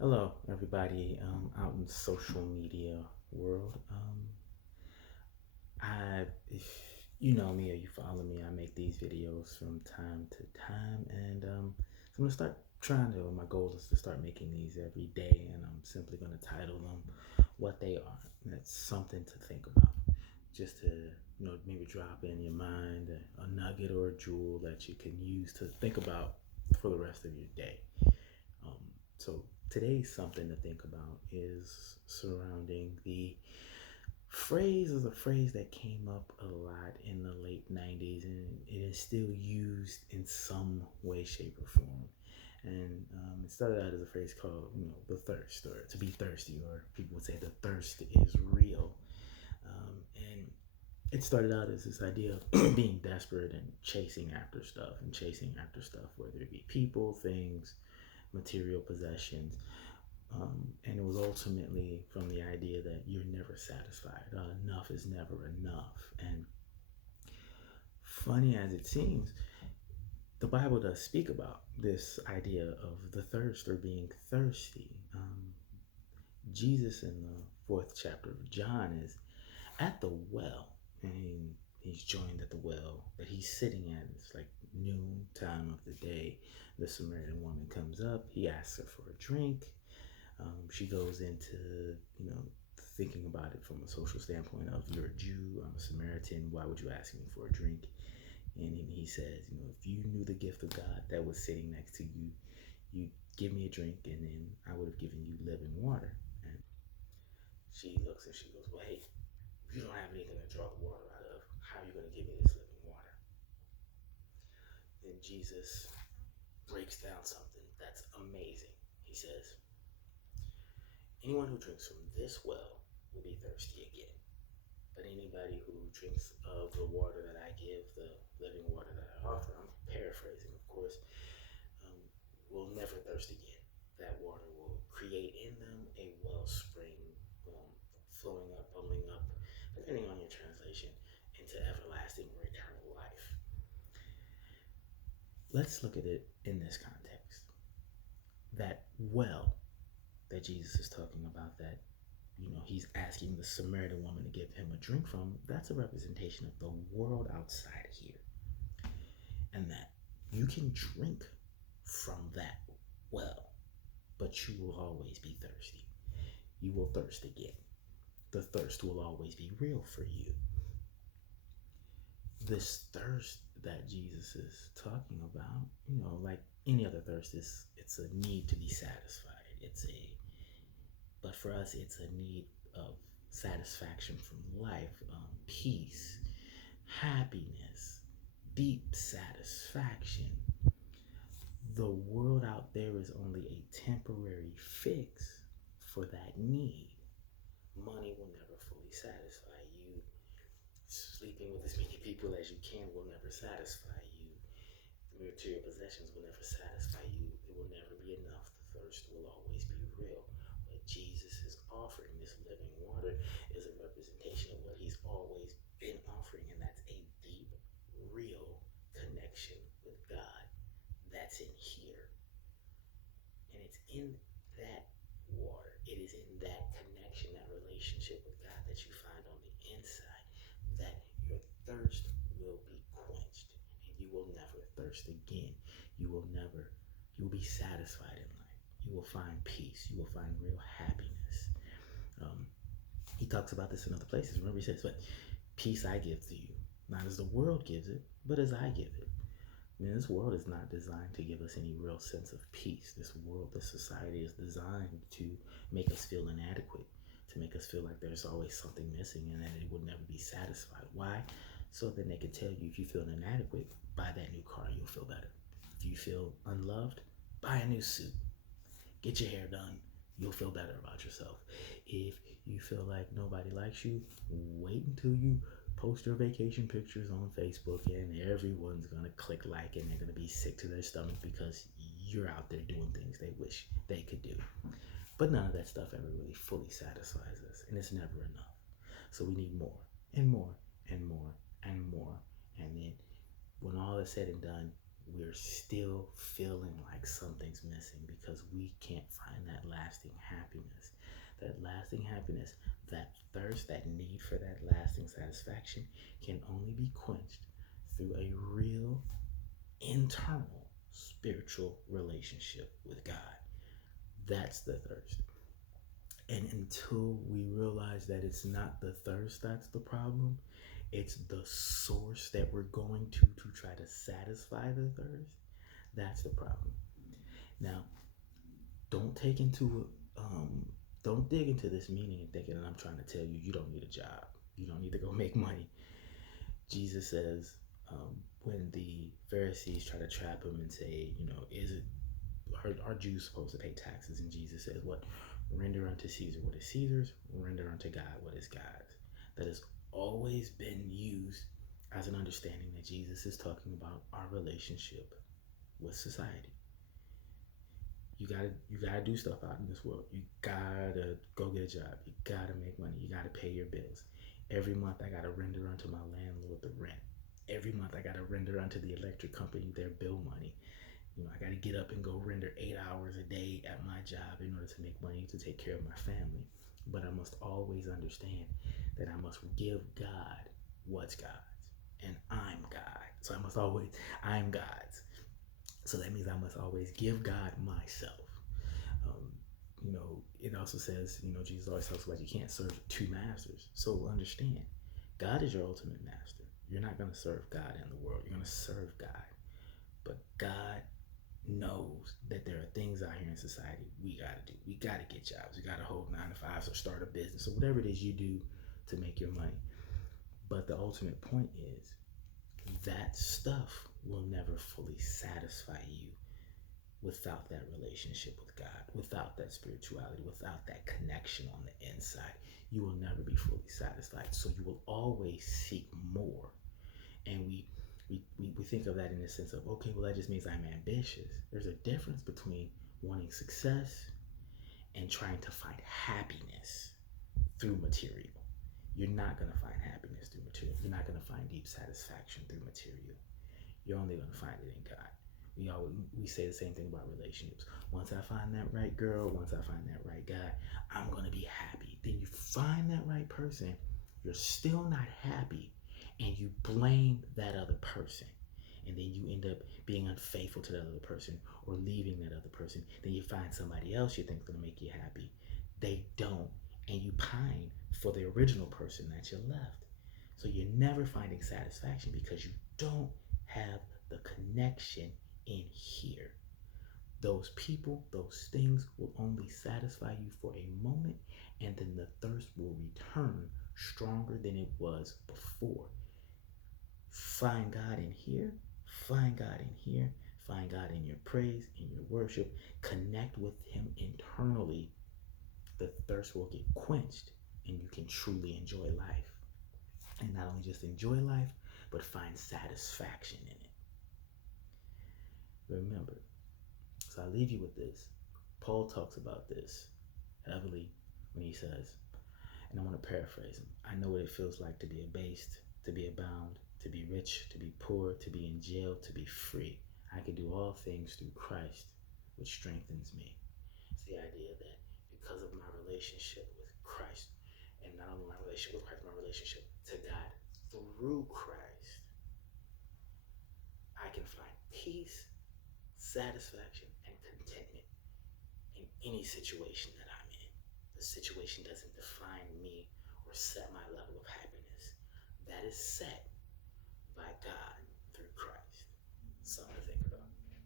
Hello, everybody out in the social media world. If you know me or you follow me, I make these videos from time to time, and so I'm gonna start trying to. My goal is to start making these every day, and I'm simply gonna title them what they are. That's something to think about, just to maybe drop in your mind a nugget or a jewel that you can use to think about for the rest of your day. Um, so today's something to think about is surrounding the phrase is a phrase that came up a lot in the late 90s, and it is still used in some way, shape, or form. And it started out as a phrase called, the thirst, or to be thirsty, or people would say the thirst is real. And it started out as this idea of being desperate and chasing after stuff, whether it be people, things, material possessions. And it was ultimately from the idea that you're never satisfied. Enough is never enough. And funny as it seems, the Bible does speak about this idea of the thirst or being thirsty. Jesus in the fourth chapter of John is at the well, and he's joined at the well that he's sitting at. It's like noon time of the day. The Samaritan woman comes up. He asks her for a drink. She goes into, you know, thinking about it from a social standpoint of you're a Jew, I'm a Samaritan, why would you ask me for a drink? And then he says, if you knew the gift of God that was sitting next to you, you'd give me a drink and then I would have given you living water. And she looks and she goes, well, hey, if you don't have anything to draw the water out of, how are you going to give me this living water? Then Jesus breaks down something that's amazing. He says, anyone who drinks from this well will be thirsty again. But anybody who drinks of the water that I give, the living water that I offer, I'm paraphrasing, of course, um, will never thirst again. That water will create in them a wellspring, um, flowing up, bubbling up, depending on your translation, into everlasting or eternal life. Let's look at it in this context. That well that Jesus is talking about, that he's asking the Samaritan woman to give him a drink from, that's a representation of the world outside here. And that you can drink from that well, but you will always be thirsty. You will thirst again. The thirst will always be real for you. This thirst that Jesus is talking about, like any other thirst, is it's a need to be satisfied. But for us, it's a need of satisfaction from life, peace, happiness, deep satisfaction. The world out there is only a temporary fix for that need. Money will never fully satisfy you. Sleeping with as many people as you can will never satisfy you. The material possessions will never satisfy you. It will never be enough. The thirst will always be real. What Jesus is offering, this living water, is a representation of what he's always been offering, and that's a deep, real connection with God. That's in here. And it's in that water. It is in that connection, that relationship with God that you find on the inside, that your thirst will be quenched and you will never thirst again. You will be satisfied in life. You will find peace. You will find real happiness. Um, he talks about this in other places. Remember, he says, but peace I give to you, not as the world gives it, but as I give it. I mean, this world is not designed to give us any real sense of peace. This world, this society is designed to make us feel inadequate, to make us feel like there's always something missing and that it will never be satisfied. Why? So then they can tell you if you feel inadequate, buy that new car, you'll feel better. If you feel unloved, buy a new suit. Get your hair done, you'll feel better about yourself. If you feel like nobody likes you, wait until you post your vacation pictures on Facebook and everyone's gonna click like and they're gonna be sick to their stomach because you're out there doing things they wish they could do. But none of that stuff ever really fully satisfies us, and it's never enough. So we need more and more and more and more. And then when all is said and done, we're still feeling like something's missing because we can't find that last lasting happiness. That lasting happiness, that thirst, that need for that lasting satisfaction can only be quenched through a real internal spiritual relationship with God. That's the thirst. And until we realize that it's not the thirst that's the problem, it's the source that we're going to try to satisfy the thirst, that's the problem. Now, don't take into don't dig into this meaning and thinking that I'm trying to tell you you don't need a job, you don't need to go make money. Jesus says, when the Pharisees try to trap him and say, is it are Jews supposed to pay taxes? And Jesus says, what? Render unto Caesar what is Caesar's, render unto God what is God's. That has always been used as an understanding that Jesus is talking about our relationship with society. You gotta do stuff out in this world. You gotta go get a job. You gotta make money. You gotta pay your bills. Every month I gotta render unto my landlord the rent. Every month I gotta render unto the electric company their bill money. I got to get up and go render 8 hours a day at my job in order to make money to take care of my family. But I must always understand that I must give God what's God's. And I'm God. So I'm God's. So that means I must always give God myself. It also says, Jesus always talks about you can't serve two masters. So understand, God is your ultimate master. You're not going to serve God in the world. You're going to serve God. But God knows that there are things out here in society we got to do. We got to get jobs. We got to hold 9 to 5s or start a business or whatever it is you do to make your money. But the ultimate point is that stuff will never fully satisfy you without that relationship with God, without that spirituality, without that connection on the inside. You will never be fully satisfied. So you will always seek more. And we think of that in the sense of, okay, well, that just means I'm ambitious. There's a difference between wanting success and trying to find happiness through material. You're not going to find happiness through material. You're not going to find deep satisfaction through material. You're only going to find it in God. We say the same thing about relationships. Once I find that right girl, once I find that right guy, I'm going to be happy. Then you find that right person, you're still not happy, and you blame that other person. And then you end up being unfaithful to that other person or leaving that other person. Then you find somebody else you think is going to make you happy. They don't. And you pine for the original person that you left. So you're never finding satisfaction because you don't have the connection in here. Those people, those things will only satisfy you for a moment, and then the thirst will return stronger than it was before. Find God in here, find God in here, find God in your praise, in your worship. Connect with Him internally. The thirst will get quenched, and you can truly enjoy life. And not only just enjoy life, but find satisfaction in it. Remember, so I leave you with this. Paul talks about this heavily when he says, and I want to paraphrase him, I know what it feels like to be abased, to be abound, to be rich, to be poor, to be in jail, to be free. I can do all things through Christ, which strengthens me. It's the idea that because of my relationship with Christ, and not only my relationship with Christ, my relationship to God through Christ, I can find peace, satisfaction, and contentment in any situation that I'm in. The situation doesn't define me or set my level of happiness. That is set